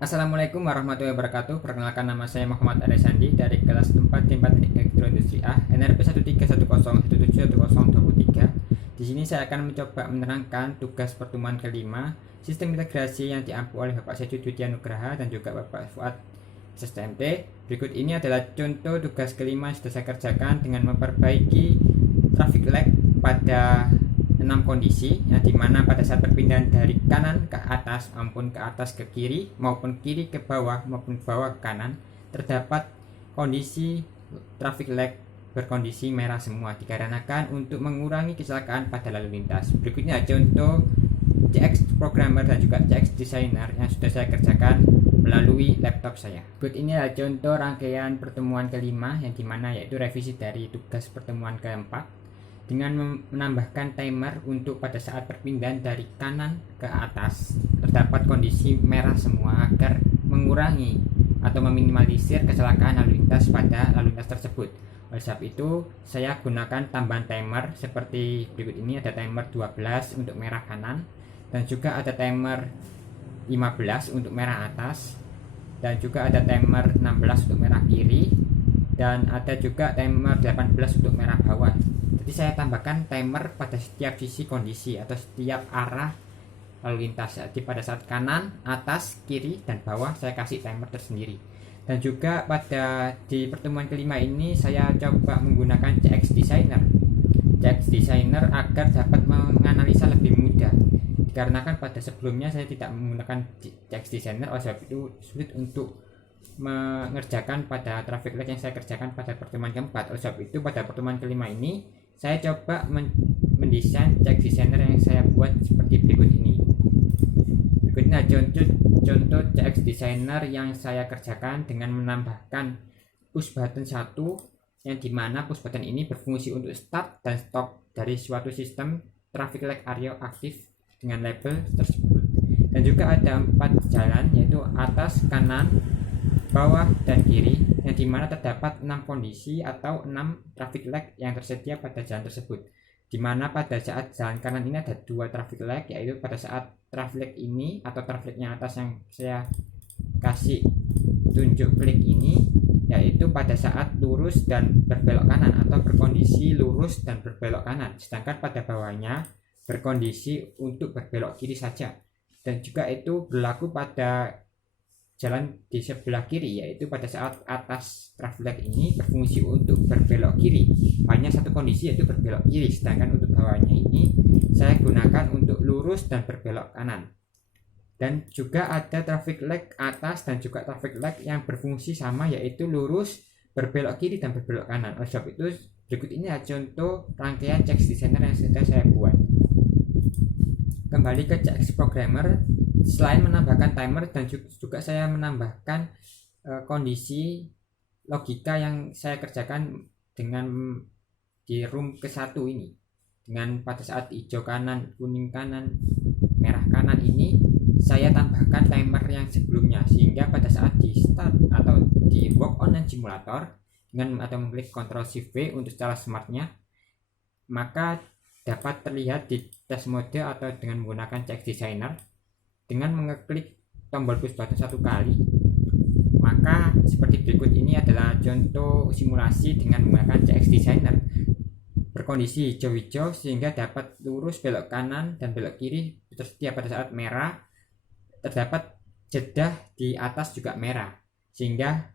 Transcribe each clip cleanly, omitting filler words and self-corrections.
Assalamualaikum warahmatullahi wabarakatuh. Perkenalkan, nama saya Muhammad Aresandi dari kelas 4 Tempat Elektroindustri A, NRP 13101711023. Di sini saya akan mencoba menerangkan tugas pertemuan kelima sistem integrasi yang diampu oleh Bapak Seju Dwitya Nugraha dan juga Bapak Fuad SSTMT. Berikut ini adalah contoh tugas kelima yang sudah saya kerjakan dengan memperbaiki traffic light pada 6 kondisi, yang dimana pada saat perpindahan dari kanan ke atas maupun ke atas ke kiri maupun kiri ke bawah maupun bawah ke kanan terdapat kondisi traffic light berkondisi merah semua, dikarenakan untuk mengurangi kecelakaan pada lalu lintas. Berikutnya contoh CX Programmer dan juga CX Designer yang sudah saya kerjakan melalui laptop saya. Berikut ini adalah contoh rangkaian pertemuan kelima, yang dimana yaitu revisi dari tugas pertemuan keempat dengan menambahkan timer untuk pada saat perpindahan dari kanan ke atas terdapat kondisi merah semua agar mengurangi atau meminimalisir kecelakaan lalu lintas pada lalu lintas tersebut. Oleh sebab itu saya gunakan tambahan timer seperti berikut ini. Ada timer 12 untuk merah kanan dan juga ada timer 15 untuk merah atas dan juga ada timer 16 untuk merah kiri dan ada juga timer 18 untuk merah bawah. Jadi saya tambahkan timer pada setiap sisi kondisi atau setiap arah lalu lintas. Jadi pada saat kanan, atas, kiri, dan bawah saya kasih timer tersendiri. Dan juga pada di pertemuan kelima ini saya coba menggunakan CX Designer. CX Designer agar dapat menganalisa lebih mudah. Dikarenakan pada sebelumnya saya tidak menggunakan CX Designer, oleh sebab itu sulit untuk mengerjakan pada traffic light yang saya kerjakan pada pertemuan keempat. Oleh sebab itu pada pertemuan kelima ini saya coba mendesain CX Designer yang saya buat seperti berikut ini. Berikutnya contoh CX Designer yang saya kerjakan dengan menambahkan push button 1, yang dimana push button ini berfungsi untuk start dan stop dari suatu sistem traffic light area aktif dengan label tersebut. Dan juga ada 4 jalan, yaitu atas, kanan, bawah, dan kiri, yang dimana terdapat 6 kondisi atau 6 traffic light yang tersedia pada jalan tersebut. Dimana pada saat jalan kanan ini ada 2 traffic light, yaitu pada saat traffic light ini atau traffic light yang atas yang saya kasih tunjuk klik ini, yaitu pada saat lurus dan berbelok kanan atau berkondisi lurus dan berbelok kanan. Sedangkan pada bawahnya berkondisi untuk berbelok kiri saja. Dan juga itu berlaku pada jalan di sebelah kiri, yaitu pada saat atas traffic light ini berfungsi untuk berbelok kiri, hanya satu kondisi yaitu berbelok kiri. Sedangkan untuk bawahnya ini saya gunakan untuk lurus dan berbelok kanan. Dan juga ada traffic light atas dan juga traffic light yang berfungsi sama, yaitu lurus, berbelok kiri, dan berbelok kanan. Oleh sebab itu berikut ini adalah contoh rangkaian CX Designer yang sudah saya buat. Kembali ke CX Programmer, selain menambahkan timer dan juga saya menambahkan kondisi logika yang saya kerjakan dengan di room ke-1 ini, dengan pada saat hijau kanan, kuning kanan, merah kanan ini saya tambahkan timer yang sebelumnya, sehingga pada saat di start atau di work online simulator dengan atau mengklik Ctrl Shift V untuk secara smartnya, maka dapat terlihat di test mode atau dengan menggunakan CX Designer. Dengan mengeklik tombol push button 1 kali, maka seperti berikut ini adalah contoh simulasi dengan menggunakan CX Designer. Berkondisi hijau-hijau sehingga dapat lurus, belok kanan, dan belok kiri tersedia pada saat merah. Terdapat jeda di atas juga merah, sehingga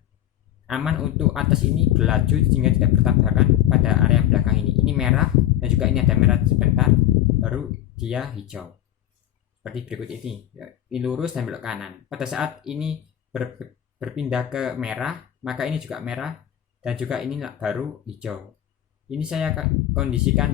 aman untuk atas ini berlaju sehingga tidak bertabrakan pada area belakang ini. Ini merah dan juga ini ada merah sebentar, baru dia hijau. Seperti berikut ini lurus dan belok kanan. Pada saat ini berpindah ke merah, maka ini juga merah dan juga ini baru hijau. Ini saya kondisikan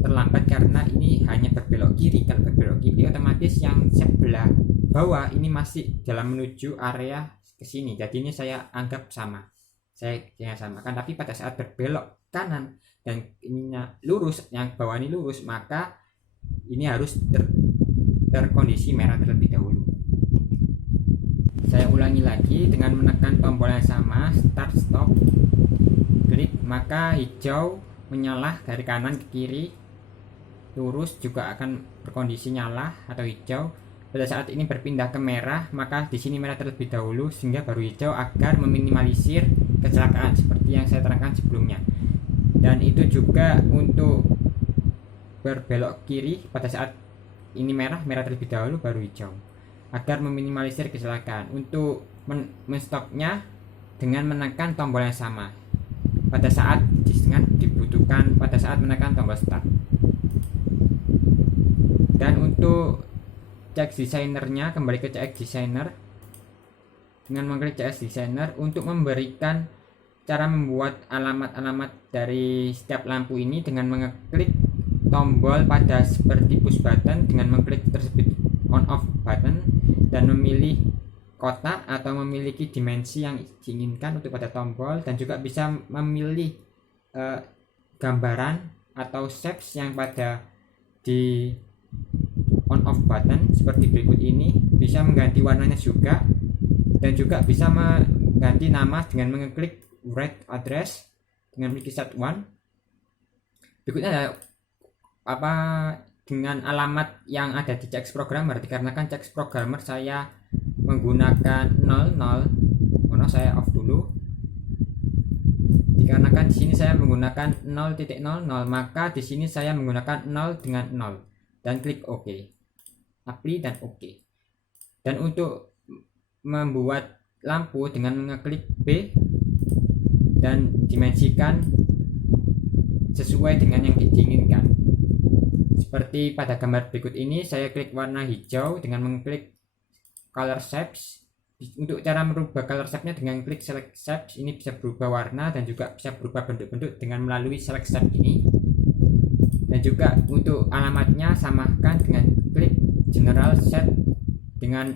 terlambat karena ini hanya berbelok kiri. Kalau berbelok kiri otomatis yang sebelah bawah ini masih dalam menuju area ke sini. Jadi ini saya anggap sama. Saya jangan samakan, tapi pada saat berbelok kanan dan ininya lurus, yang bawah ini lurus, maka ini harus terkondisi merah terlebih dahulu. Saya ulangi lagi dengan menekan tombol yang sama, start stop klik, maka hijau menyala dari kanan ke kiri, lurus juga akan berkondisi nyala atau hijau, pada saat ini berpindah ke merah, maka di sini merah terlebih dahulu sehingga baru hijau agar meminimalisir kecelakaan seperti yang saya terangkan sebelumnya. Dan itu juga untuk berbelok kiri pada saat ini merah terlebih dahulu baru hijau agar meminimalisir kecelakaan. Untuk menstopnya dengan menekan tombol yang sama pada saat dibutuhkan pada saat menekan tombol start. Dan untuk CX Designer-nya, kembali ke CX Designer dengan mengklik CX Designer untuk memberikan cara membuat alamat-alamat dari setiap lampu ini dengan mengeklik tombol pada seperti push button dengan mengklik tersebut on off button dan memilih kotak atau memiliki dimensi yang diinginkan untuk pada tombol, dan juga bisa memilih gambaran atau shapes yang pada di on off button seperti berikut ini. Bisa mengganti warnanya juga, dan juga bisa mengganti nama dengan mengeklik write address dengan klik set one. Berikutnya adalah dengan alamat yang ada di CX Programmer. Dikarenakan CX Programmer saya menggunakan 00, saya off dulu. Dikarenakan di sini saya menggunakan 0.00, maka di sini saya menggunakan 0 dengan 0 dan klik OK. Apply dan OK. Dan untuk membuat lampu dengan mengeklik B dan dimensikan sesuai dengan yang diinginkan. Seperti pada gambar berikut ini, saya klik warna hijau dengan mengklik color shapes. Untuk cara merubah color shape-nya dengan klik select shapes, ini bisa berubah warna dan juga bisa berubah bentuk-bentuk dengan melalui select shape ini. Dan juga untuk alamatnya samakan dengan klik general set dengan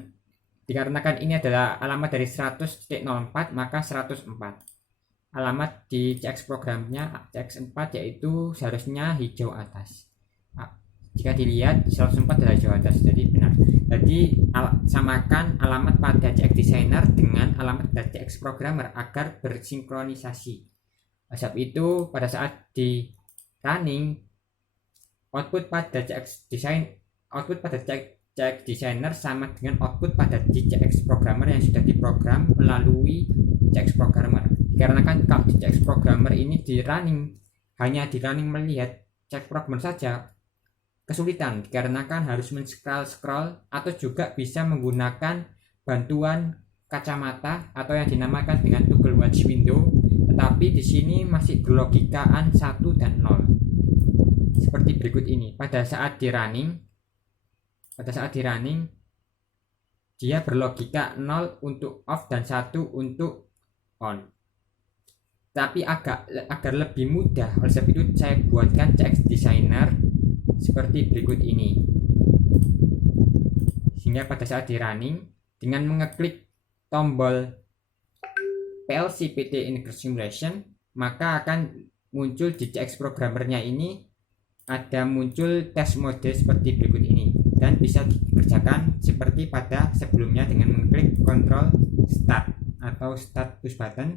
dikarenakan ini adalah alamat dari 100.04 maka 104. Alamat di CX programnya CX4 yaitu seharusnya hijau atas. Jika dilihat 104 adalah hijau atas, jadi benar. Jadi samakan alamat pada CX Designer dengan alamat pada CX Programmer agar bersinkronisasi. Sebab itu pada saat di running output pada CX Designer sama dengan output pada CX Programmer yang sudah diprogram melalui CX Programmer. Dikarenakan kalau di CX Programmer ini hanya di running melihat CX Programmer saja kesulitan, dikarenakan harus men-scroll atau juga bisa menggunakan bantuan kacamata atau yang dinamakan dengan toggle watch window, tetapi di sini masih berlogikaan 1 dan 0 seperti berikut ini. Pada saat di running dia berlogika 0 untuk off dan 1 untuk on. Tapi agar lebih mudah, oleh sebab itu saya buatkan CX Designer seperti berikut ini, sehingga pada saat di running dengan mengeklik tombol PLC PT Integration Simulation, maka akan muncul di CX Programmernya ini ada muncul test mode seperti berikut ini, dan bisa dikerjakan seperti pada sebelumnya dengan mengklik Control Start atau Start push button.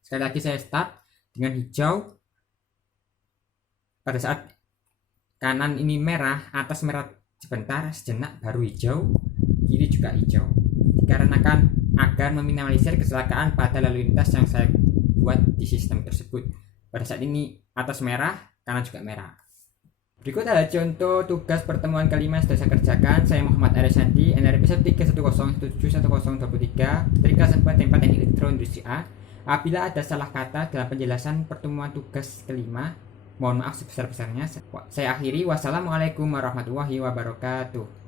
Sekali lagi saya start dengan hijau. Pada saat kanan ini merah, atas merah sejenak baru hijau, kiri juga hijau. Dikarenakan agar meminimalisir kecelakaan pada lalu lintas yang saya buat di sistem tersebut. Pada saat ini atas merah, kanan juga merah. Berikut adalah contoh tugas pertemuan kelima yang sudah saya kerjakan. Saya Muhammad Aryasandi, NR episode 310171023 dari kelas 4 tempat teknik elektro industri A. Apabila ada salah kata dalam penjelasan pertemuan tugas kelima, mohon maaf sebesar-besarnya. Saya akhiri. Wassalamualaikum warahmatullahi wabarakatuh.